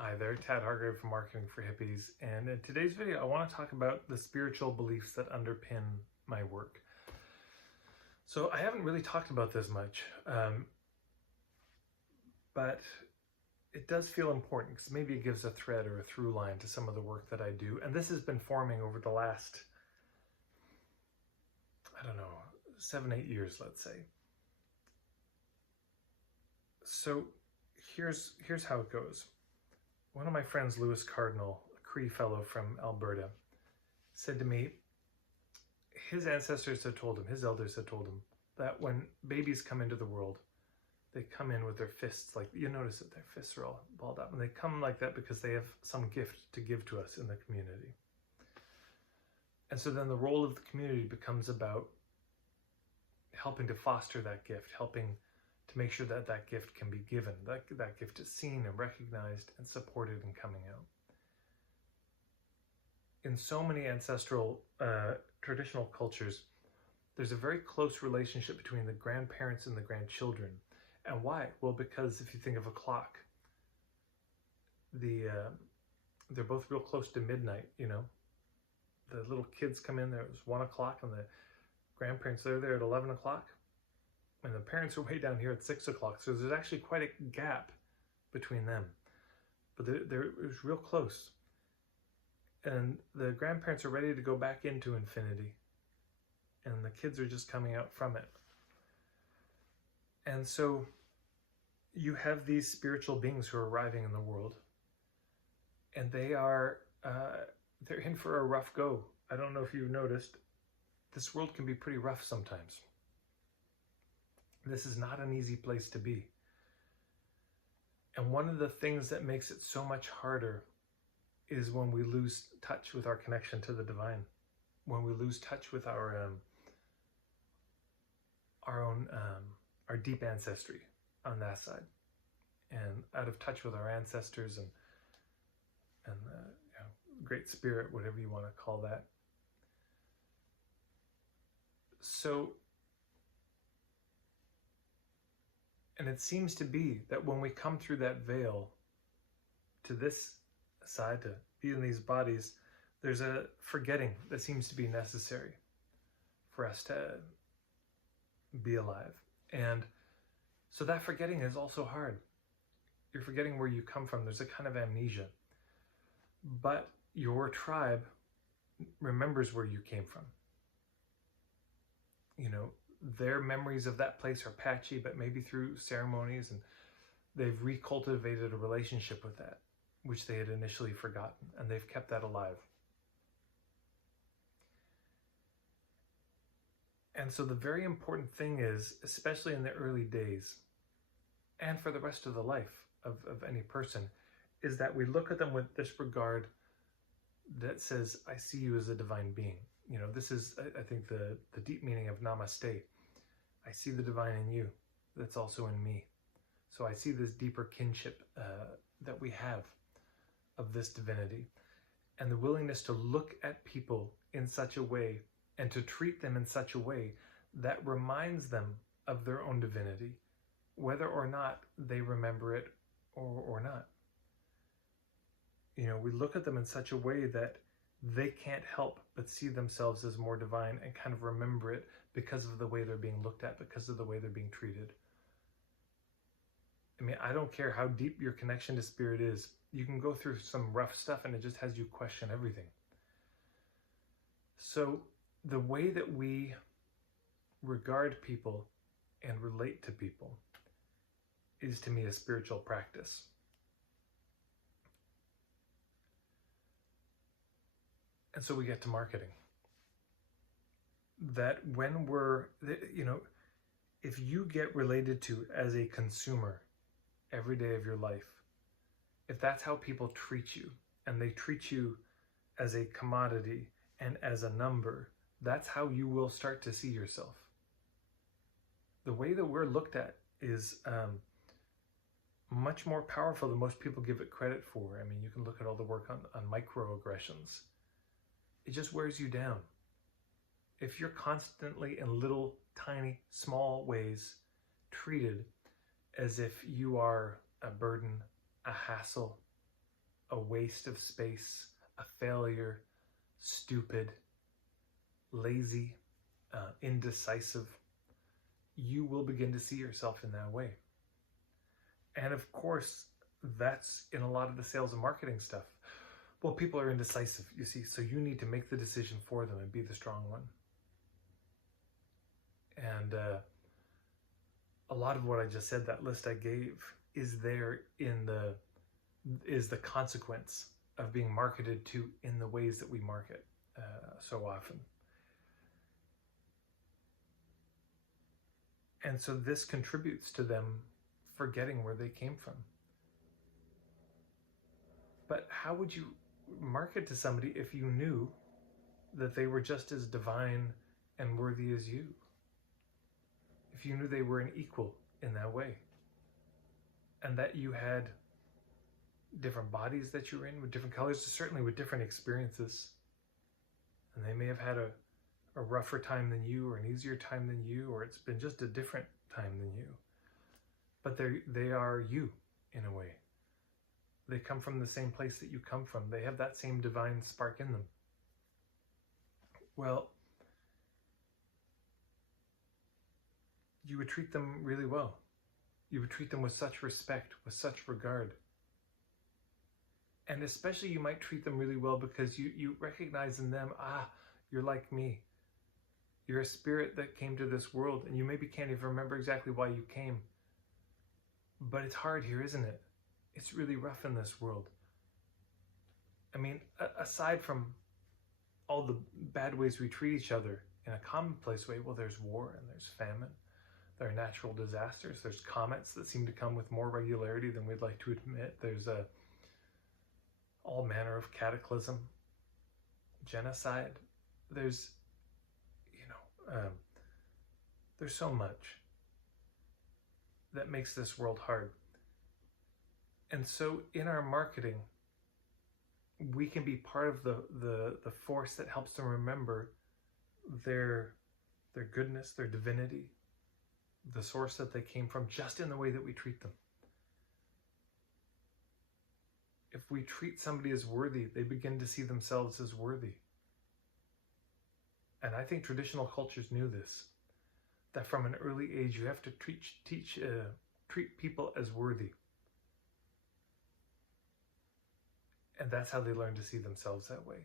Hi there, Tad Hargrave from Marketing for Hippies, and in today's video I want to talk about the spiritual beliefs that underpin my work. So I haven't really talked about this much, but it does feel important because maybe it gives a thread or a through line to some of the work that I do, and this has been forming over the last, 7-8 years, let's say. So here's how it goes. One of my friends, Lewis Cardinal, a Cree fellow from Alberta, said to me, his ancestors had told him, his elders had told him, that when babies come into the world, they come in with their fists, like you notice that their fists are all balled up, and they come like that because they have some gift to give to us in the community. And so then the role of the community becomes about helping to foster that gift, helping to make sure that that gift can be given, that gift is seen and recognized and supported in coming out. In so many ancestral traditional cultures, there's a very close relationship between the grandparents and the grandchildren. And why? Well, because if you think of a clock, they're both real close to midnight, you know. The little kids come in there, it was 1 o'clock, and the grandparents, they're there at 11 o'clock. And the parents are way down here at 6 o'clock. So there's actually quite a gap between them. But it was real close. And the grandparents are ready to go back into infinity. And the kids are just coming out from it. And so you have these spiritual beings who are arriving in the world. And they're in for a rough go. I don't know if you've noticed, this world can be pretty rough sometimes. This is not an easy place to be. And one of the things that makes it so much harder is when we lose touch with our connection to the divine, when we lose touch with our deep ancestry on that side, and out of touch with our ancestors and great spirit, whatever you want to call that. So, and it seems to be that when we come through that veil to this side, to be in these bodies, there's a forgetting that seems to be necessary for us to be alive. And so that forgetting is also hard. You're forgetting where you come from. There's a kind of amnesia. But your tribe remembers where you came from. You know, their memories of that place are patchy, but maybe through ceremonies, and they've recultivated a relationship with that, which they had initially forgotten, and they've kept that alive. And so the very important thing is, especially in the early days, and for the rest of the life of any person, is that we look at them with this regard that says, I see you as a divine being. You know, this is, I think, the deep meaning of namaste. I see the divine in you that's also in me. So I see this deeper kinship that we have of this divinity. And the willingness to look at people in such a way and to treat them in such a way that reminds them of their own divinity, whether or not they remember it or not. You know, we look at them in such a way that they can't help but see themselves as more divine and kind of remember it because of the way they're being looked at, because of the way they're being treated. I mean, I don't care how deep your connection to spirit is. You can go through some rough stuff and it just has you question everything. So the way that we regard people and relate to people is, to me, a spiritual practice. And so we get to marketing. That when if you get related to as a consumer every day of your life, if that's how people treat you, and they treat you as a commodity and as a number, that's how you will start to see yourself. The way that we're looked at is much more powerful than most people give it credit for. I mean, you can look at all the work on microaggressions. It just wears you down. If you're constantly in little, tiny, small ways treated as if you are a burden, a hassle, a waste of space, a failure, stupid, lazy, indecisive, you will begin to see yourself in that way. And of course, that's in a lot of the sales and marketing stuff. Well, people are indecisive, you see, so you need to make the decision for them and be the strong one. And a lot of what I just said, that list I gave, is there is the consequence of being marketed to in the ways that we market so often. And so this contributes to them forgetting where they came from. But how would you market to somebody if you knew that they were just as divine and worthy as you? If you knew they were an equal in that way, and that you had different bodies that you were in with different colors, certainly with different experiences, and they may have had a rougher time than you, or an easier time than you, or it's been just a different time than you, but they are you in a way. They come from the same place that you come from. They have that same divine spark in them. Well, you would treat them really well. You would treat them with such respect, with such regard. And especially you might treat them really well because you recognize in them, you're like me. You're a spirit that came to this world, and you maybe can't even remember exactly why you came. But it's hard here, isn't it? It's really rough in this world. I mean, aside from all the bad ways we treat each other in a commonplace way, well, there's war and there's famine. There are natural disasters. There's comets that seem to come with more regularity than we'd like to admit. There's all manner of cataclysm, genocide. There's so much that makes this world hard. And so in our marketing, we can be part of the force that helps them remember their goodness, their divinity, the source that they came from, just in the way that we treat them. If we treat somebody as worthy, they begin to see themselves as worthy. And I think traditional cultures knew this, that from an early age you have to treat people as worthy. And that's how they learn to see themselves that way.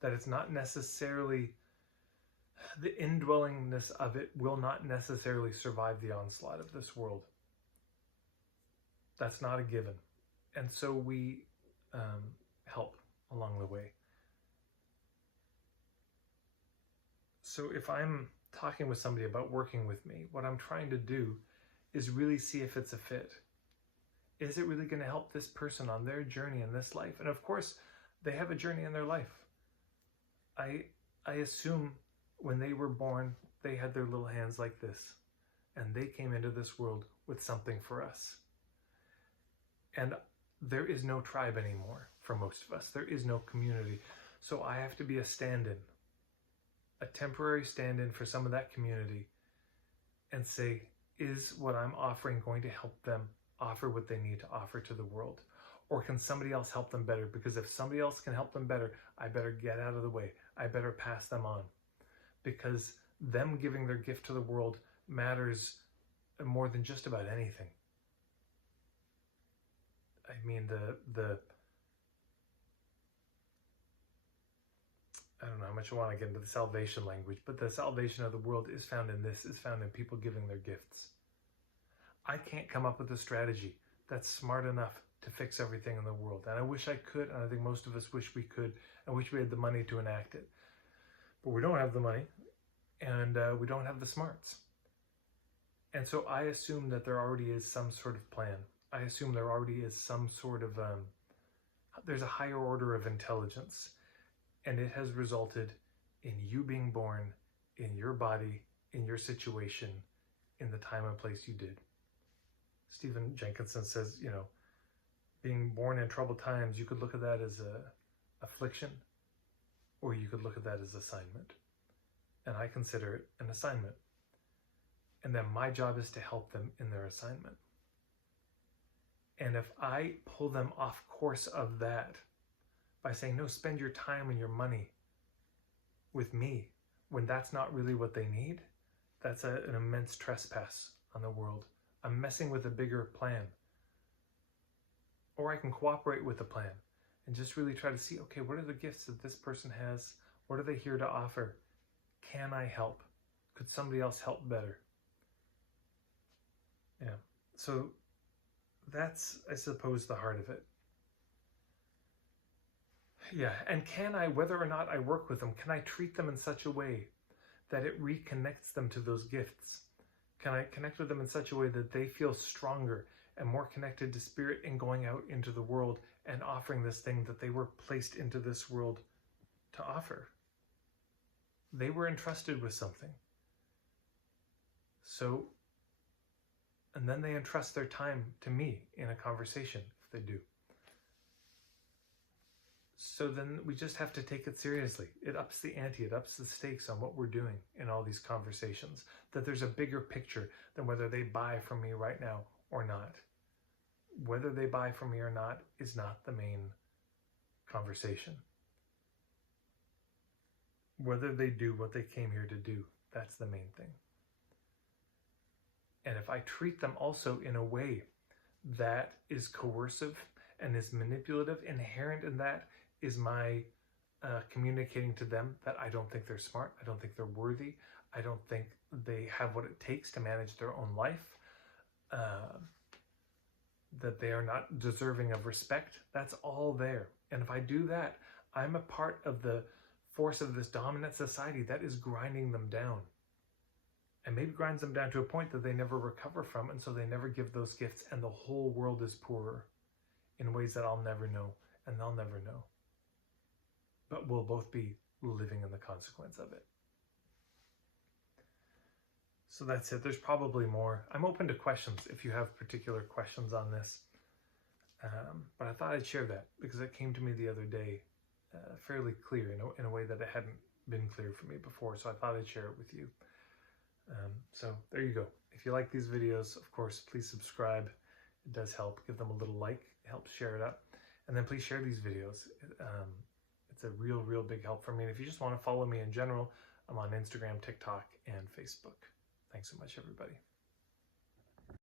That it's not necessarily, the indwellingness of it will not necessarily survive the onslaught of this world. That's not a given. And so we help along the way. So if I'm talking with somebody about working with me, what I'm trying to do is really see if it's a fit. Is it really going to help this person on their journey in this life? And of course, they have a journey in their life. I assume when they were born, they had their little hands like this, and they came into this world with something for us. And there is no tribe anymore for most of us. There is no community. So I have to be a stand-in, a temporary stand-in for some of that community, and say, is what I'm offering going to help them offer what they need to offer to the world? Or can somebody else help them better? Because if somebody else can help them better, I better get out of the way. I better pass them on. Because them giving their gift to the world matters more than just about anything. I mean, I don't know how much I want to get into the salvation language, but the salvation of the world is found in this, is found in people giving their gifts. I can't come up with a strategy that's smart enough to fix everything in the world. And I wish I could, and I think most of us wish we could, and wish we had the money to enact it. But we don't have the money, and we don't have the smarts. And so I assume that there already is some sort of plan. I assume there already is some sort of, there's a higher order of intelligence, and it has resulted in you being born in your body, in your situation, in the time and place you did. Stephen Jenkinson says, being born in troubled times, you could look at that as a affliction, or you could look at that as assignment. And I consider it an assignment. And then my job is to help them in their assignment. And if I pull them off course of that by saying, no, spend your time and your money with me, when that's not really what they need, that's an immense trespass on the world. I'm messing with a bigger plan. Or I can cooperate with the plan and just really try to see, okay, what are the gifts that this person has? What are they here to offer? Can I help? Could somebody else help better? Yeah. So that's, I suppose, the heart of it. Yeah. And can I, whether or not I work with them, can I treat them in such a way that it reconnects them to those gifts? Can I connect with them in such a way that they feel stronger and more connected to spirit in going out into the world and offering this thing that they were placed into this world to offer? They were entrusted with something. So, and then they entrust their time to me in a conversation, if they do. So then we just have to take it seriously. It ups the ante, it ups the stakes on what we're doing in all these conversations. That there's a bigger picture than whether they buy from me right now or not. Whether they buy from me or not is not the main conversation. Whether they do what they came here to do, that's the main thing. And if I treat them also in a way that is coercive and is manipulative, inherent in that is my communicating to them that I don't think they're smart, I don't think they're worthy, I don't think they have what it takes to manage their own life, that they are not deserving of respect. That's all there. And if I do that, I'm a part of the force of this dominant society that is grinding them down. And maybe grinds them down to a point that they never recover from, and so they never give those gifts, and the whole world is poorer in ways that I'll never know, and they'll never know. But we'll both be living in the consequence of it. So that's it. There's probably more. I'm open to questions if you have particular questions on this. But I thought I'd share that because it came to me the other day fairly clear in a way that it hadn't been clear for me before. So I thought I'd share it with you. So there you go. If you like these videos, of course, please subscribe. It does help. Give them a little like. It helps share it up. And then please share these videos. It's a real big help for me. And if you just want to follow me in general, I'm on Instagram, TikTok, and Facebook. Thanks so much, everybody.